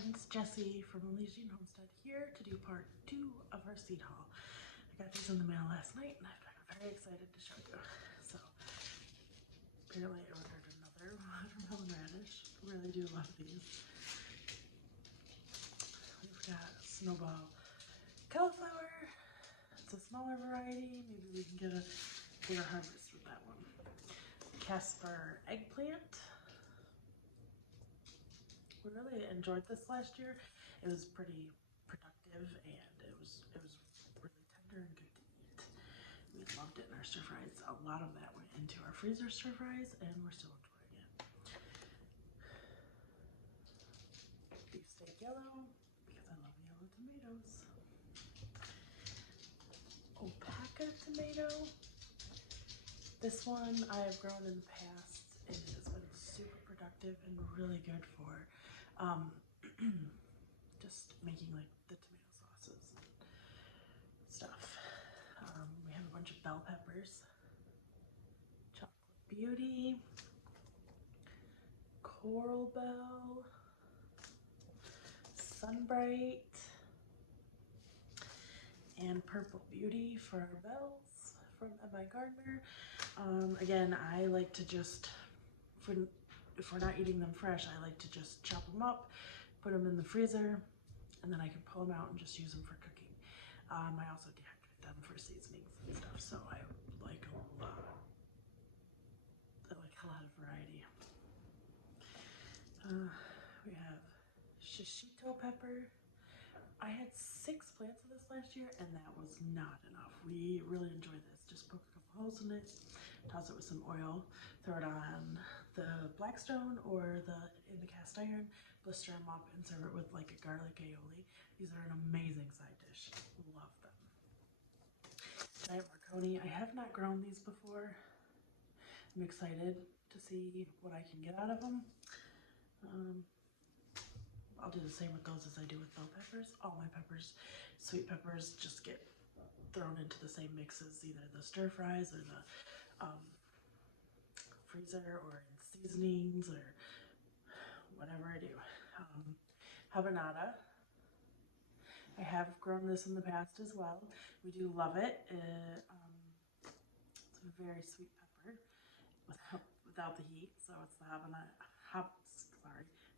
friends, Jessie from Elysian Homestead here to do part 2 of our seed haul. I got these in the mail last night and I'm very excited to show you. So, apparently I ordered another watermelon radish. Really do love these. We've got Snowball cauliflower. It's a smaller variety. Maybe we can get a bigger harvest with that one. Casper eggplant. We really enjoyed this last year. It was pretty productive and it was really tender and good to eat. We loved it in our stir fries. A lot of that went into our freezer stir fries and we're still enjoying it. Beefsteak yellow, because I love yellow tomatoes. Alpaca tomato. This one I have grown in the past and it has been super productive and really good for just making like the tomato sauces and stuff. We have a bunch of bell peppers, Chocolate Beauty, Coral Bell, Sunbright, and Purple Beauty for our bells from M.I. Gardner. Again, I like to just, if we're not eating them fresh, I like to just chop them up, put them in the freezer, and then I can pull them out and just use them for cooking. I also dehydrate them for seasonings and stuff, so I like a lot. I like a lot of variety. We have shishito pepper. I had 6 plants of this last year, and that was not enough. We really enjoyed this. Just poke a couple holes in it, toss it with some oil, throw it on the Blackstone or in the cast iron, blister them up, and serve it with like a garlic aioli. These are an amazing side dish. Love them. Giant Marconi. I have not grown these before. I'm excited to see what I can get out of them. I'll do the same with those as I do with bell peppers. All my peppers, sweet peppers, just get thrown into the same mixes, either the stir fries or the freezer or in seasonings or whatever I do. Habanada. I have grown this in the past as well. We do love it. It's a very sweet pepper without the heat, so it's the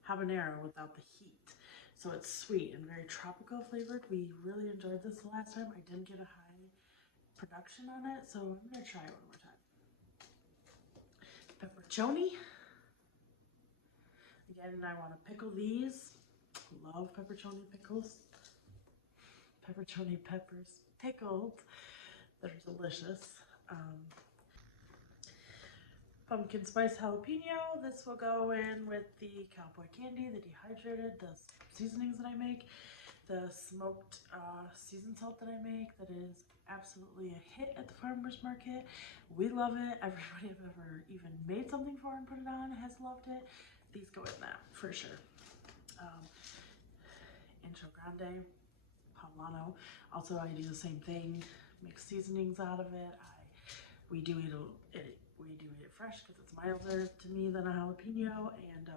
habanero without the heat. So it's sweet and very tropical flavored. We really enjoyed this the last time. I didn't get a high production on it, so I'm gonna try it one more time. Pepperoni. Again, I want to pickle these. Love pepperoni pickles. Pepperoni peppers pickled. They're delicious. Pumpkin spice jalapeno. This will go in with the cowboy candy, the dehydrated, the seasonings that I make, the smoked seasoned salt that I make that is absolutely a hit at the farmer's market. We love it. Everybody I've ever even made something for and put it on has loved it. These go in that for sure. Ancho Grande, Poblano. Also, I do the same thing. Make seasonings out of it. We do eat it fresh because it's milder to me than a jalapeno, and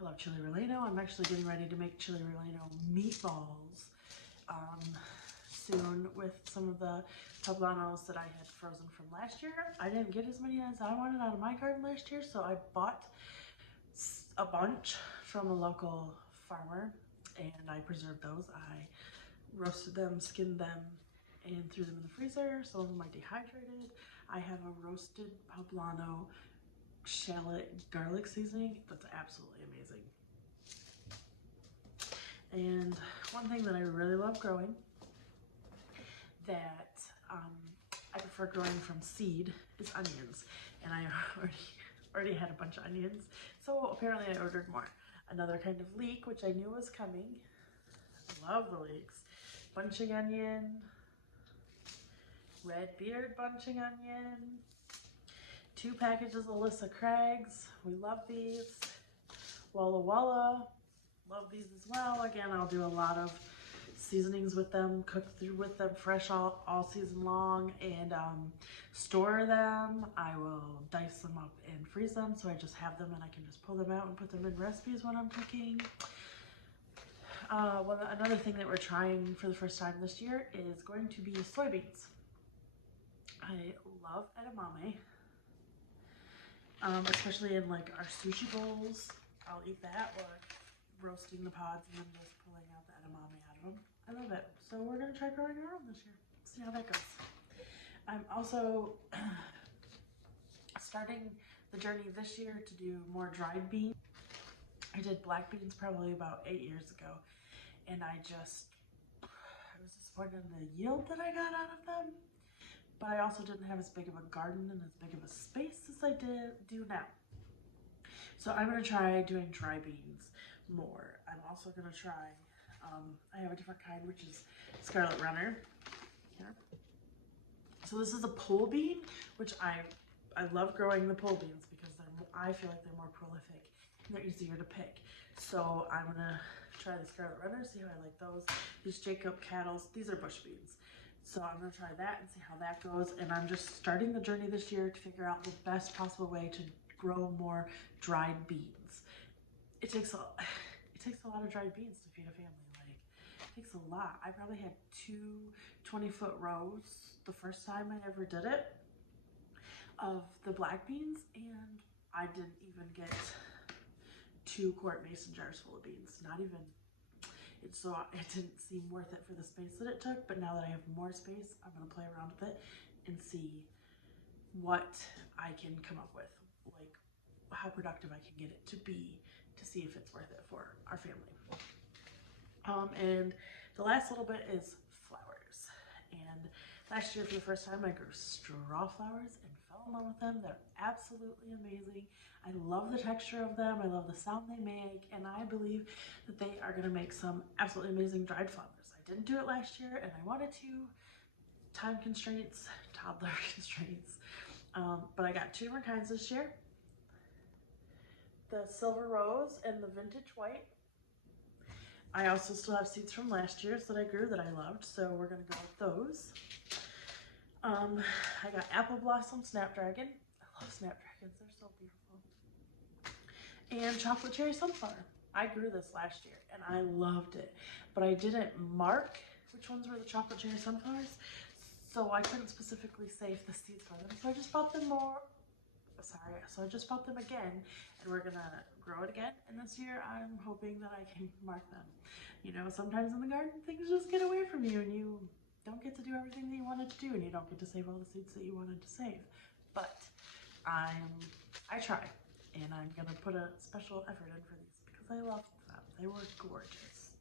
I love chili relleno. I'm actually getting ready to make chili relleno meatballs soon with some of the poblanos that I had frozen from last year. I didn't get as many as I wanted out of my garden last year, so I bought a bunch from a local farmer and I preserved those. I roasted them, skinned them, and threw them in the freezer. Some of them I dehydrated. I have a roasted poblano shallot garlic seasoning that's absolutely amazing. And one thing that I really love growing that I prefer growing from seed is onions, and I already had a bunch of onions, so apparently I ordered more. Another kind of leek, which I knew was coming. I love the leeks. Bunching onion, red beard bunching onion, 2 packages of Alyssa Craigs. We love these. Walla Walla, love these as well. Again, I'll do a lot of seasonings with them, cook through with them fresh all season long, and store them. I will dice them up and freeze them, so I just have them and I can just pull them out and put them in recipes when I'm cooking. Another thing that we're trying for the first time this year is going to be soybeans. I love edamame, especially in like our sushi bowls. I'll eat that, or roasting the pods and then just pulling out the edamame out of them. I love it. So we're gonna try growing our own this year. See how that goes. I'm also starting the journey this year to do more dried beans. I did black beans probably about 8 years ago, and I was disappointed in the yield that I got out of them. But I also didn't have as big of a garden and as big of a space as I do now. So I'm gonna try doing dry beans more. I'm also gonna try, I have a different kind, which is Scarlet Runner. Here. So this is a pole bean, which I love growing the pole beans because I feel like they're more prolific and they're easier to pick. So I'm gonna try the Scarlet Runner, see how I like those. These Jacob Cattles, these are bush beans. So I'm gonna try that and see how that goes. And I'm just starting the journey this year to figure out the best possible way to grow more dried beans. It takes a lot of dried beans to feed a family. Like, it takes a lot. I probably had 2 20-foot rows the first time I ever did it of the black beans, and I didn't even get 2-quart mason jars full of beans. Not even. So it didn't seem worth it for the space that it took, but now that I have more space, I'm gonna play around with it and see what I can come up with, like how productive I can get it to be, to see if it's worth it for our family. And the last little bit is flowers. And last year for the first time I grew straw flowers and fell in love with them. They're absolutely amazing. I love the texture of them. I love the sound they make, and I believe that they are gonna make some absolutely amazing dried flowers. I didn't do it last year and I wanted to. Time constraints, toddler constraints. But I got 2 different kinds this year. The Silver Rose and the Vintage White. I also still have seeds from last year's that I grew that I loved, so we're gonna go with those. I got Apple Blossom Snapdragon. I love snapdragons, they're so beautiful. And Chocolate Cherry Sunflower. I grew this last year and I loved it, but I didn't mark which ones were the Chocolate Cherry Sunflowers, so I couldn't specifically save the seeds for them. So I just bought them again, and we're gonna grow it again. And this year I'm hoping that I can mark them. You know, sometimes in the garden things just get away from you and you don't get to do everything that you wanted to do, and you don't get to save all the seeds that you wanted to save. But I try, and I'm gonna put a special effort in for these because I love them. They were gorgeous.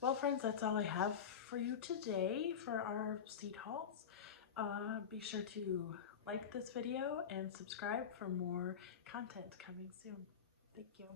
Well, friends, that's all I have for you today for our seed hauls. Be sure to like this video and subscribe for more content coming soon. Thank you.